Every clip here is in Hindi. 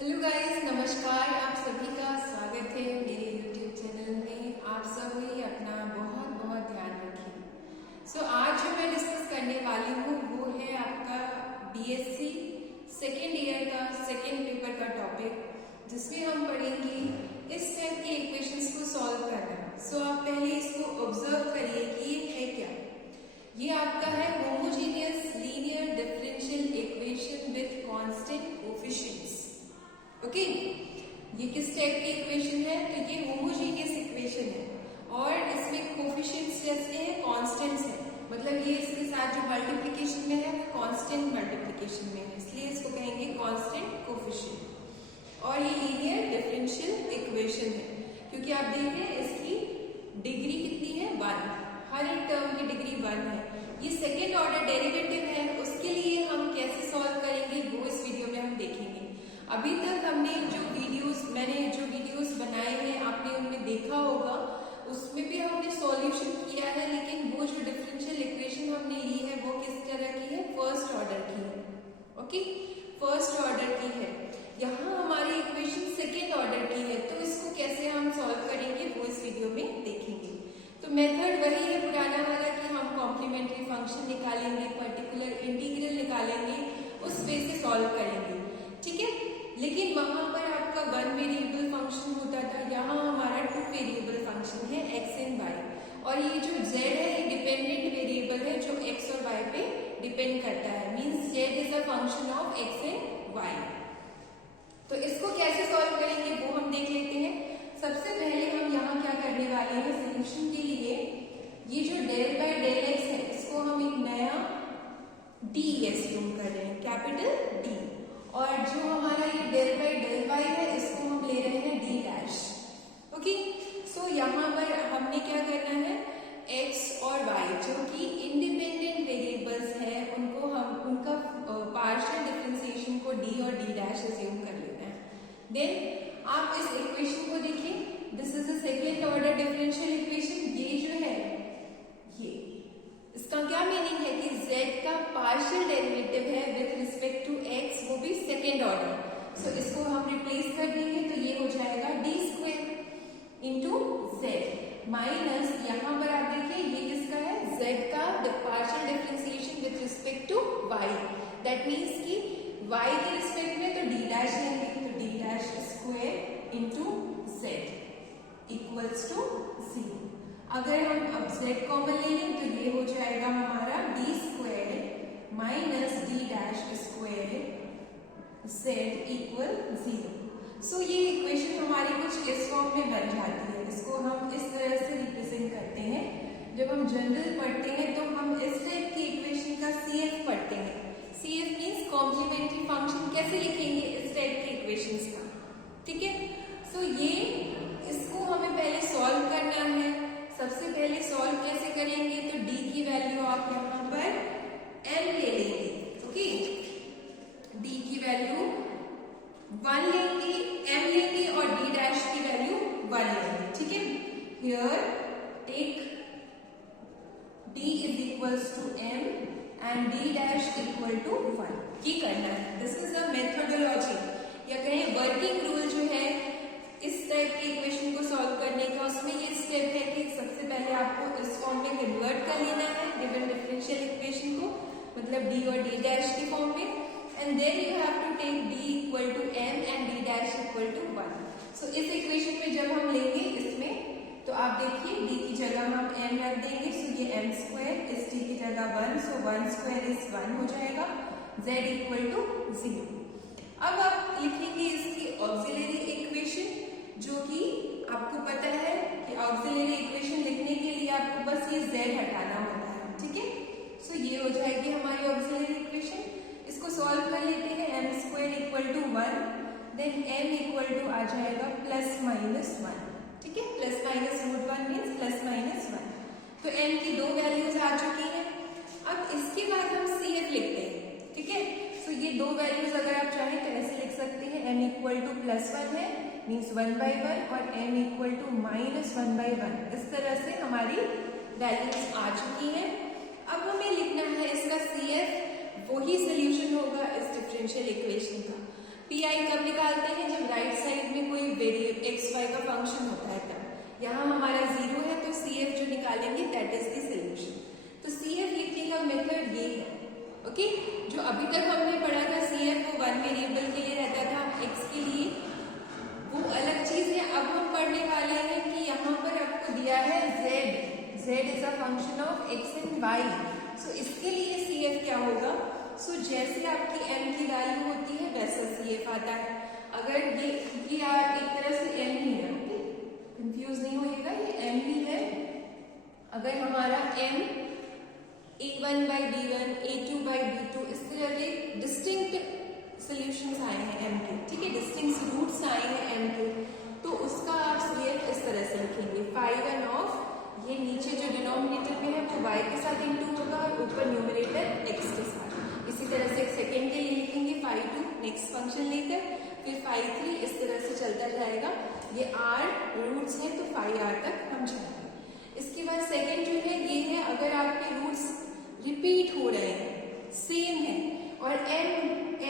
हेलो गाइस, नमस्कार। आप सभी का स्वागत है मेरे यूट्यूब चैनल में। आप सभी अपना बहुत बहुत ध्यान रखिए। आज जो मैं डिस्कस करने वाली हूँ वो है आपका बीएससी सेकेंड ईयर का सेकेंड पेपर का टॉपिक, जिसमें हम पढ़ेंगे इस टाइप के इक्वेशंस को सॉल्व करना। आप पहले इसको ऑब्जर्व करिए कि ये है क्या। ये आपका है homogeneous linear differential equation with constant coefficients. Okay, ये किस टाइप की इक्वेशन है? तो ये होमोजेनियस इक्वेशन है और इसमें कोएफिशिएंट्स जैसे हैं कांस्टेंट्स है, मतलब ये इसके साथ जो मल्टीप्लिकेशन में है वो कांस्टेंट मल्टीप्लिकेशन में है, इसलिए इसको कहेंगे कांस्टेंट कोएफिशिएंट। और ये लीनियर डिफरेंशियल इक्वेशन है क्योंकि आप देखें इसकी डिग्री कितनी है? 1। हर एक टर्म की डिग्री 1 है। ये सेकेंड ऑर्डर डेरिवेटिव है, उसके लिए हम कैसे सॉल्व करेंगे वो इस वीडियो में हम देखेंगे। अभी तक हमने मैंने जो वीडियोस बनाए हैं आपने उनमें देखा होगा, उसमें भी हमने सॉल्यूशन किया है, लेकिन वो जो डिफरेंशियल इक्वेशन हमने ली है वो किस तरह की है? फर्स्ट ऑर्डर की है। ओके, फर्स्ट ऑर्डर की है। यहाँ हमारी इक्वेशन सेकेंड ऑर्डर की है, तो इसको कैसे हम सॉल्व करेंगे वो इस वीडियो में देखेंगे। तो मेथड वही है पुराना वाला कि हम कॉम्प्लीमेंट्री फंक्शन निकालेंगे, पर्टिकुलर इंटीग्रल निकालेंगे, उस वे से सॉल्व करेंगे। ठीक है, लेकिन वहां पर आपका 1 वेरिएबल फंक्शन होता था, यहाँ हमारा 2 वेरिएबल फंक्शन है x एंड y। और ये जो z है ये डिपेंडेंट वेरिएबल है जो x और y पे डिपेंड करता है, means z is a function of x and y। तो इसको कैसे सॉल्व करेंगे वो हम देख लेते हैं। सबसे पहले हम यहाँ क्या करने वाले हैं सोल्यूशन के लिए, ये जो डेल बाय डेल x है इसको हम एक नया d एज्यूम कर रहे हैं, कैपिटल D। और जो हमारा ये डेल बाय डेल y है इसको हम ले रहे हैं d डैश। ओके, सो यहाँ पर हमने क्या करना है, x और y जो कि इंडिपेंडेंट वेरिएबल्स है उनको हम उनका पार्शियल डिफरेंशिएशन को d और d डैश अज्यूम कर लेते हैं। देन आप इस इक्वेशन को देखिए, this is the second order differential equation. ये जो है ये इसका क्या मीनिंग है कि z का पार्शियल डेरिवेटिव है विथ रिस्पेक्ट टू x, वो भी सेकेंड ऑर्डर। सो इसको हम रिप्लेस कर देंगे तो ये हो जाएगा d square into z minus, यहाँ पर आप देखिए ये किसका है? z का partial differentiation with respect to y, that means कि y के रिस्पेक्ट में तो d डैश लेंगे, तो d dash square into z equals to 0। अगर हम अब z कॉमन ले लें तो ये हो जाएगा हमारा d square minus d dash square z equal 0। सो ये इक्वेशन हमारी कुछ इस फॉर्म में बन जाती है। इसको हम इस तरह से रिप्रेजेंट करते हैं। जब हम जनरल पढ़ते हैं तो हम इस टाइप की इक्वेशन का CF पढ़ते हैं। CF means complementary function. कैसे लिखेंगे इस टाइप के इक्वेशंस का? ठीक है, सो ये इसको हमें पहले सॉल्व करना है। सबसे पहले सॉल्व कैसे करेंगे, तो d की वैल्यू आप यहाँ पर m ले लेंगे। ओके, d की वैल्यू 1 लेंगे, m लेंगे और d डैश की वैल्यू 1 लेंगे। ठीक है, here take d is equals to m and d dash equal to 1। ये करना है, दिस इज अ मेथोडोलॉजी या कहें वर्किंग रूल जो है इस टाइप की इक्वेशन को सॉल्व करने का। उसमें ये स्टेप है कि सबसे पहले आपको इस फॉर्म में कन्वर्ट कर लेना है गिवन डिफरेंशियल इक्वेशन को, मतलब d और d डैश के फॉर्म में, and then you have to take d equal to m and d dash equal to 1। So इस इक्वेशन में जब हम लेंगे इसमें, तो आप देखिए d की जगह हम m रख देंगे, सो ये m स्क्वायर, इस t की जगह 1, सो 1 स्क्वायर इज 1 हो जाएगा, z इक्वल टू 0। अब आप लिखेंगे इसकी ऑक्सिलरी इक्वेशन, जो कि आपको पता है कि ऑक्सिलरी इक्वेशन लिखने के लिए आपको बस ये z हटाना होता है। ठीक है, सो ये हो जाएगी हमारी ऑक्सिलरी इक्वेशन। इसको सॉल्व कर लेते हैं, m square equal to 1, then m equal to आ जाएगा प्लस माइनस 1। ठीक है, plus minus root 1 means plus minus 1। तो m की 2 वैल्यूज आ चुकी हैं। अब इसके बाद हम CF लिखते हैं। ठीक है, सो ये 2 वैल्यूज अगर आप चाहें तो ऐसे लिख सकते हैं, m इक्वल टू प्लस 1 है मीन्स 1/1 और m इक्वल टू माइनस 1/1। इस तरह से हमारी वैल्यूज आ चुकी हैं। अब हमें लिखना है इसका CF, वही सोल्यूशन होगा इस डिफरेंशियल इक्वेशन का। पी आई कब निकालते हैं, जब राइट साइड में कोई वेरिएबल एक्स वाई का फंक्शन होता है तब। यहाँ हमारा 0 है तो सी एफ जो निकालेंगे दैट इज द सोल्यूशन। तो सी एफ लिखने का मेथड ये है। ओके, जो अभी तक हमने पढ़ा था सी एफ वो 1 वेरिएबल के लिए रहता था, एक्स के लिए, वो अलग चीज है। अब हम पढ़ने वाले हैं कि यहाँ पर आपको दिया है z is a function of x and y। सो इसके लिए सी एफ क्या होगा, सो जैसे आपकी m की वैल्यू होती है वैसा सी एफ आता है। अगर ये एक तरह से m ही है, ओके, कंफ्यूज नहीं होइएगा, ये m ही है। अगर हमारा m a1 by b1, a2 by b2 इस तरह के डिस्टिंक्ट सॉल्यूशंस आए हैं m के, ठीक है, डिस्टिंक्ट रूट्स आए हैं m के, तो उसका आप सीएफ इस तरह से लिखेंगे, फाई वन ऑफ, ये नीचे जो डिनोमिनेटर में है वो y के साथ इंटू होगा और ऊपर न्यूमरेटर x के साथ। इसी तरह से सेकेंड के लिए लिखेंगे फाई टू, नेक्स्ट फंक्शन लेकर, फिर फाई थ्री, इस तरह से चलता जाएगा। ये r रूट्स है तो फाई r तक हम जाएंगे। इसके बाद सेकेंड जो है ये है, अगर आपके रूट्स रिपीट हो रहे हैं, सेम है, और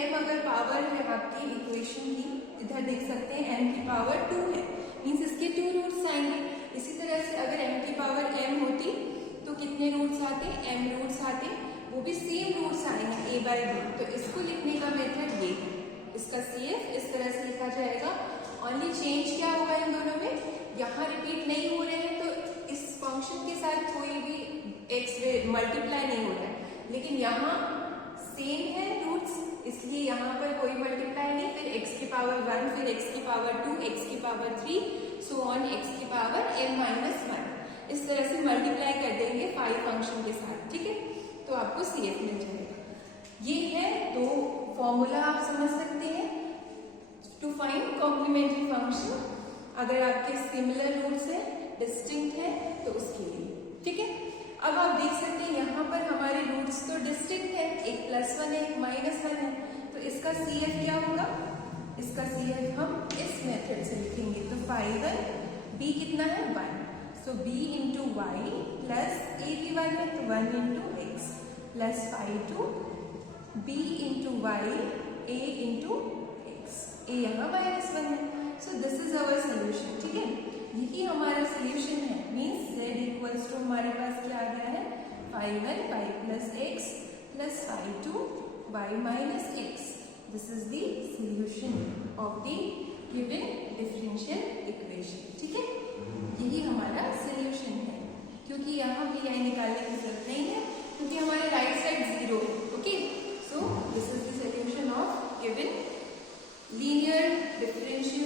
m अगर पावर है आपकी इक्वेशन की, इधर देख सकते हैं m की पावर 2 है, मीन्स इसके 2 रूट्स आएंगे। इसी तरह से अगर m की पावर m होती तो कितने रूट्स आते, m रूट्स आते, वो भी सेम रूट्स आएंगे a बाई b। तो इसको लिखने का मेथड ये है, इसका CF इस तरह से लिखा जाएगा। ओनली चेंज क्या होगा इन दोनों में, यहाँ रिपीट नहीं हो रहे हैं तो इस फंक्शन के साथ कोई भी x मल्टीप्लाई नहीं हो रहा है, लेकिन यहाँ सेम है रूट्स, इसलिए यहाँ पर कोई मल्टीप्लाई नहीं, फिर x की पावर 1, फिर x की पावर 2, x की पावर 3, सो ऑन x की पावर m-1, इस तरह से मल्टीप्लाई कर देंगे फाई फंक्शन के साथ, ठीक है, तो आपको CF मिल जाएगा। ये है दो फॉर्मूला, आप समझ सकते हैं टू फाइंड कॉम्प्लीमेंट्री फंक्शन, अगर आपके सिमिलर रूट्स है, डिस्टिंक्ट है तो उसके लिए, ठीक है। अब आप देख सकते हैं यहाँ पर हमारे रूट्स तो डिस्टिंक्ट है, एक +1 है, एक -1 है, तो इसका CF क्या होगा, इसका CF हम इस मेथड से लिखेंगे। तो फाई वन, b कितना है 1, so b into Y plus a भी 1 है तो 1 into X plus phi two b into Y a into X, a यहाँ -1 है, so this is our solution, ठीक है, यही हमारा सोल्यूशन है। मीन्स z इक्वल्स टू हमारे पास क्या आ गया है, phi one Y plus X plus phi two Y minus X, this is the solution of the given differential equation, ठीक है, यही हमारा सोल्यूशन है। क्योंकि यहाँ भी आई निकालने की जरूरत नहीं है, क्योंकि हमारे राइट साइड 0 है, okay, so this is the solution of given linear differential